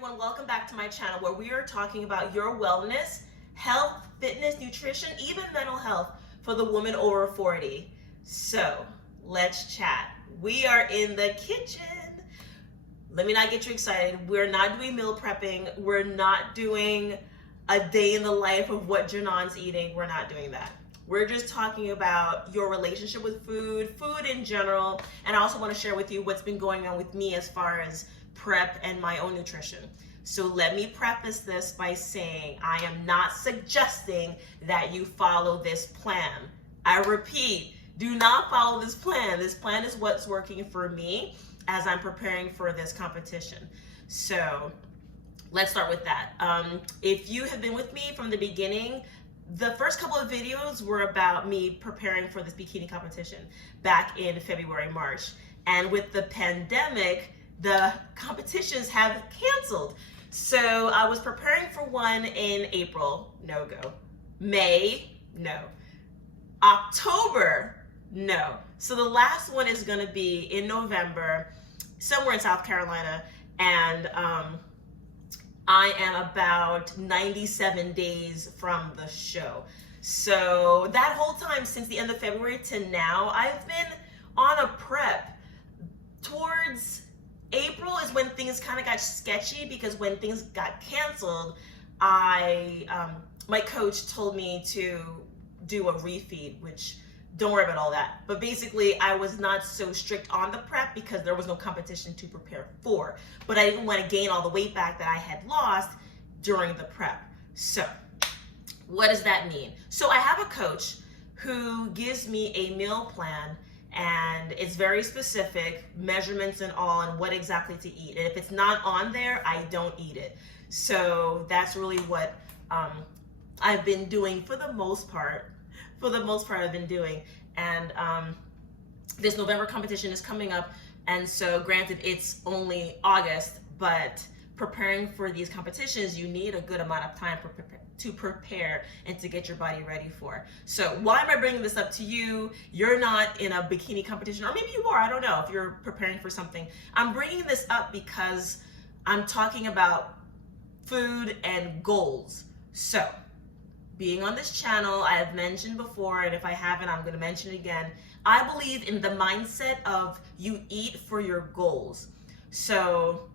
everyone, welcome back to my channel where we are talking about your wellness, health, fitness, nutrition, even mental health for the woman over 40. So let's chat. We are in the kitchen. Let me not get you excited. We're not doing meal prepping. We're not doing a day in the life of what Janon's eating. We're not doing that. We're just talking about your relationship with food, food in general, and I also want to share with you what's been going on with me as far as prep and my own nutrition. So let me preface this by saying I am not suggesting that you follow this plan. I repeat, do not follow this plan. This plan is what's working for me as I'm preparing for this competition. So let's start with that. If you have been with me from the beginning, the first couple of videos were about me preparing for this bikini competition back in February, March. And with the pandemic, the competitions have canceled. So I was preparing for one in April, no go. May, no. October, no. So the last one is gonna be in November, somewhere in South Carolina, and I am about 97 days from the show. So that whole time since the end of February to now, I've been on a prep. Towards April is when things kind of got sketchy because when things got canceled, my coach told me to do a refeed, which don't worry about all that. But basically, I was not so strict on the prep because there was no competition to prepare for. But I didn't want to gain all the weight back that I had lost during the prep. So what does that mean? So I have a coach who gives me a meal plan, and it's very specific, measurements and all, and what exactly to eat. And if it's not on there, I don't eat it. So that's really what I've been doing for the most part. I've been doing. And this November competition is coming up. And so granted, it's only August, but preparing for these competitions, you need a good amount of time to prepare and to get your body ready for. So why am I bringing this up to you? You're not in a bikini competition, or maybe you are, I don't know, if you're preparing for something. I'm bringing this up because I'm talking about food and goals. So being on this channel, I have mentioned before, and if I haven't, I'm going to mention it again. I believe in the mindset of you eat for your goals. So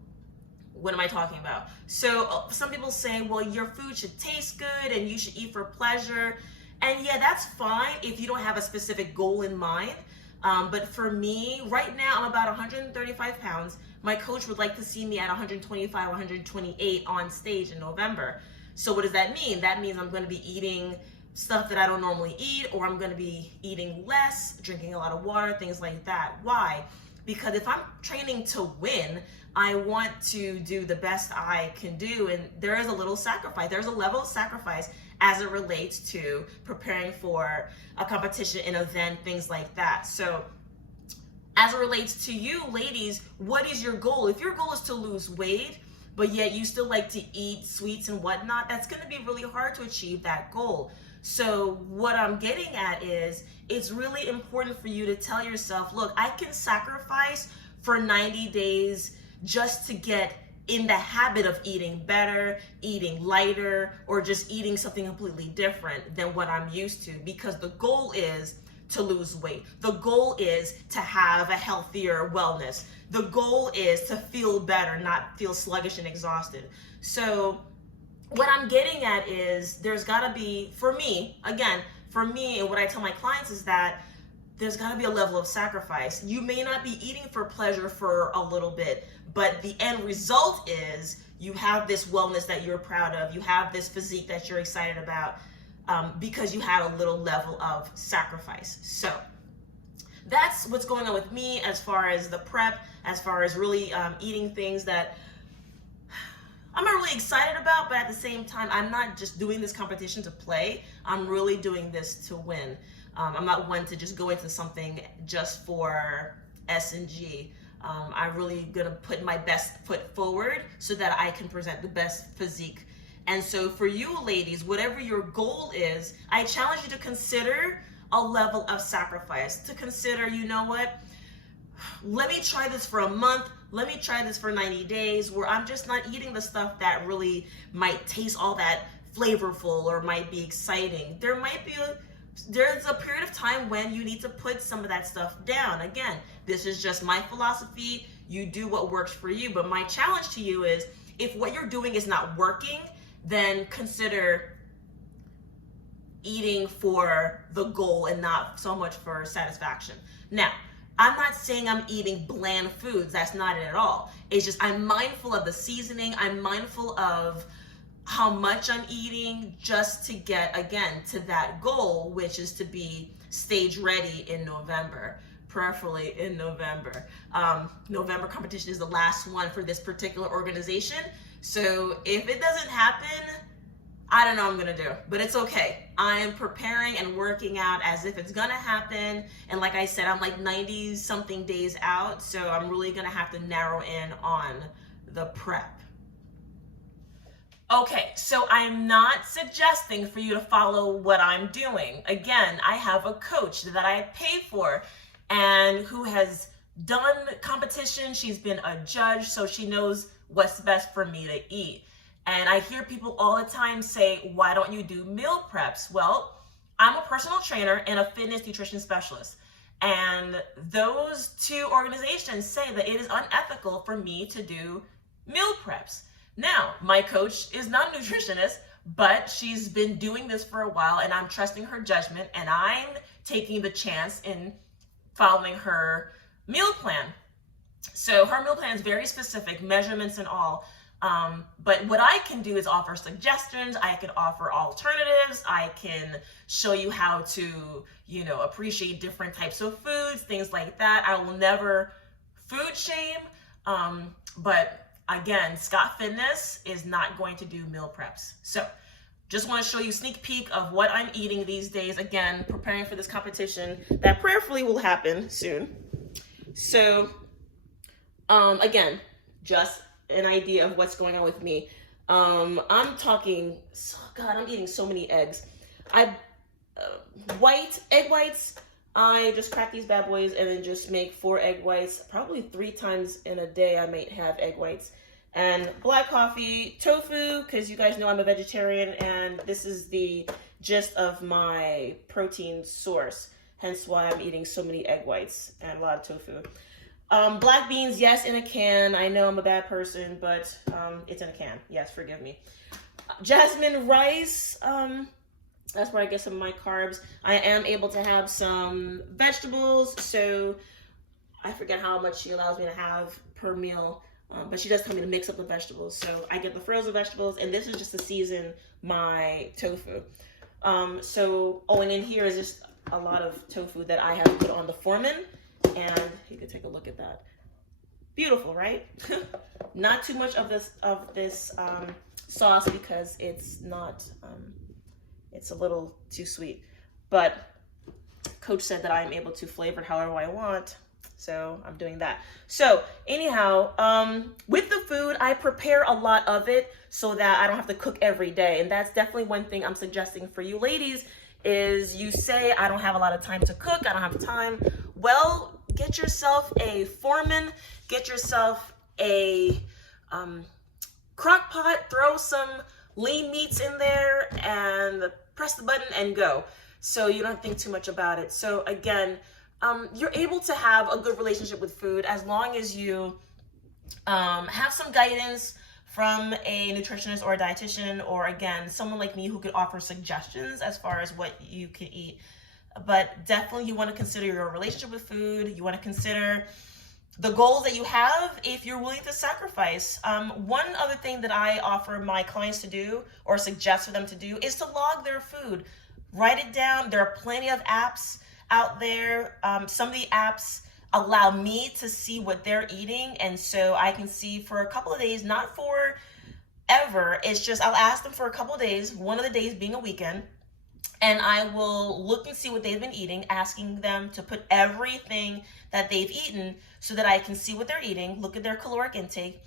what am I talking about? So some people say, well, your food should taste good and you should eat for pleasure. And yeah, that's fine if you don't have a specific goal in mind. But for me, right now, I'm about 135 pounds. My coach would like to see me at 125, 128 on stage in November. So what does that mean? That means I'm going to be eating stuff that I don't normally eat, or I'm going to be eating less, drinking a lot of water, things like that. Why? Because if I'm training to win, I want to do the best I can do, and there is a little sacrifice. There's a level of sacrifice as it relates to preparing for a competition, an event, things like that. So as it relates to you ladies, what is your goal? If your goal is to lose weight, but yet you still like to eat sweets and whatnot, that's gonna be really hard to achieve that goal. So what I'm getting at is, it's really important for you to tell yourself, look, I can sacrifice for 90 days just to get in the habit of eating better, eating lighter, or just eating something completely different than what I'm used to, because the goal is to lose weight. The goal is to have a healthier wellness. The goal is to feel better, not feel sluggish and exhausted. So what I'm getting at is there's gotta be, for me, again, for me, and what I tell my clients is that there's gotta be a level of sacrifice. You may not be eating for pleasure for a little bit, but the end result is you have this wellness that you're proud of. You have this physique that you're excited about because you had a little level of sacrifice. So that's what's going on with me as far as the prep, as far as really eating things that I'm not really excited about, but at the same time, I'm not just doing this competition to play. I'm really doing this to win. I'm not one to just go into something just for S&G. I'm really gonna put my best foot forward so that I can present the best physique. And so for you ladies, whatever your goal is, I challenge you to consider a level of sacrifice, to consider, you know what, let me try this for a month, let me try this for 90 days where I'm just not eating the stuff that really might taste all that flavorful or might be exciting. There's a period of time when you need to put some of that stuff down. Again, this is just my philosophy. You do what works for you. But my challenge to you is, if what you're doing is not working, then consider eating for the goal and not so much for satisfaction. Now, I'm not saying I'm eating bland foods. That's not it at all. It's just I'm mindful of the seasoning. I'm mindful of how much I'm eating, just to get, again, to that goal, which is to be stage ready in November, preferably in November. November competition is the last one for this particular organization. So if it doesn't happen, I don't know what I'm gonna do, but it's okay. I am preparing and working out as if it's gonna happen. And like I said, I'm like 90 something days out. So I'm really gonna have to narrow in on the prep. Okay, so I'm not suggesting for you to follow what I'm doing. Again, I have a coach that I pay for and who has done competition. She's been a judge, so she knows what's best for me to eat. And I hear people all the time say, why don't you do meal preps? Well, I'm a personal trainer and a fitness nutrition specialist. And those two organizations say that it is unethical for me to do meal preps. Now, my coach is not a nutritionist, but she's been doing this for a while, and I'm trusting her judgment, and I'm taking the chance in following her meal plan. So her meal plan is very specific, measurements and all. But what I can do is offer suggestions. I can offer alternatives. I can show you how to, appreciate different types of foods, things like that. I will never food shame, but again, Scott Fitness is not going to do meal preps. So just want to show you a sneak peek of what I'm eating these days. Again, preparing for this competition that prayerfully will happen soon. So, again, just an idea of what's going on with me. I'm eating so many eggs. Egg whites. I just crack these bad boys and then just make 4 egg whites. Probably 3 times in a day I might have egg whites. And black coffee, tofu, because you guys know I'm a vegetarian, and this is the gist of my protein source. Hence why I'm eating so many egg whites and a lot of tofu. Black beans, yes, in a can. I know I'm a bad person, but it's in a can. Yes, forgive me. Jasmine rice. That's where I get some of my carbs. I am able to have some vegetables, so I forget how much she allows me to have per meal, but she does tell me to mix up the vegetables. So I get the frozen vegetables, and this is just to season my tofu. And in here is just a lot of tofu that I have put on the foreman, and you can take a look at that. Beautiful, right? Not too much of this sauce because it's not. It's a little too sweet, but coach said that I'm able to flavor it however I want, so I'm doing that. So anyhow, with the food, I prepare a lot of it so that I don't have to cook every day, and that's definitely one thing I'm suggesting for you ladies is you say, I don't have a lot of time to cook, I don't have time. Well, get yourself a foreman, get yourself a crock pot, throw some lean meats in there and press the button and go. So you don't think too much about it. So again, you're able to have a good relationship with food as long as you have some guidance from a nutritionist or a dietitian, or again, someone like me who could offer suggestions as far as what you can eat. But definitely you want to consider your relationship with food. You want to consider the goals that you have if you're willing to sacrifice. One other thing that I offer my clients to do or suggest for them to do is to log their food. Write it down. There are plenty of apps out there. Some of the apps allow me to see what they're eating, and so I can see for a couple of days, not for ever. It's just I'll ask them for a couple of days, one of the days being a weekend, and I will look and see what they've been eating, asking them to put everything that they've eaten so that I can see what they're eating, look at their caloric intake,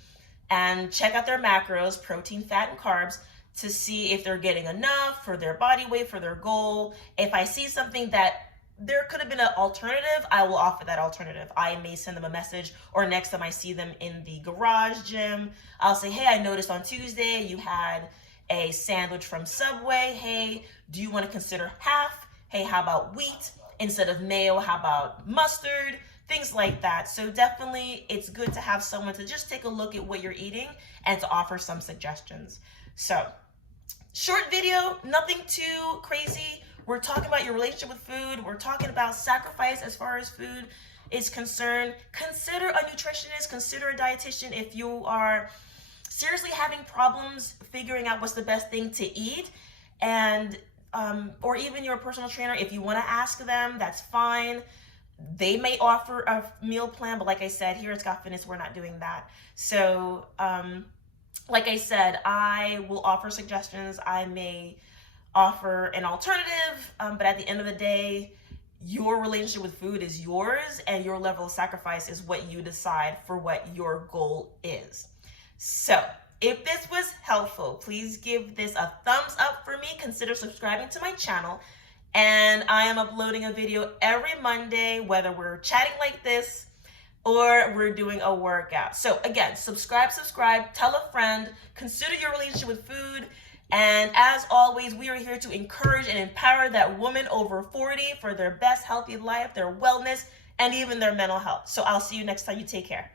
and check out their macros, protein, fat, and carbs, to see if they're getting enough for their body weight, for their goal. If I see something that there could have been an alternative, I will offer that alternative. I may send them a message, or next time I see them in the garage gym, I'll say, hey, I noticed on Tuesday you had a sandwich from Subway. Hey, do you want to consider half? Hey, how about wheat? Instead of mayo, how about mustard? Things like that. So definitely it's good to have someone to just take a look at what you're eating and to offer some suggestions. So short video, nothing too crazy. We're talking about your relationship with food. We're talking about sacrifice as far as food is concerned. Consider a nutritionist, consider a dietitian if you are seriously having problems figuring out what's the best thing to eat. And or even your personal trainer, if you want to ask them, that's fine. They may offer a meal plan, but like I said, here at Scott Fitness, we're not doing that. So like I said, I will offer suggestions. I may offer an alternative, but at the end of the day, your relationship with food is yours, and your level of sacrifice is what you decide for what your goal is. So if this was helpful, please give this a thumbs up for me. Consider subscribing to my channel. And I am uploading a video every Monday, whether we're chatting like this or we're doing a workout. So again, subscribe, tell a friend, consider your relationship with food. And as always, we are here to encourage and empower that woman over 40 for their best healthy life, their wellness, and even their mental health. So I'll see you next time. You take care.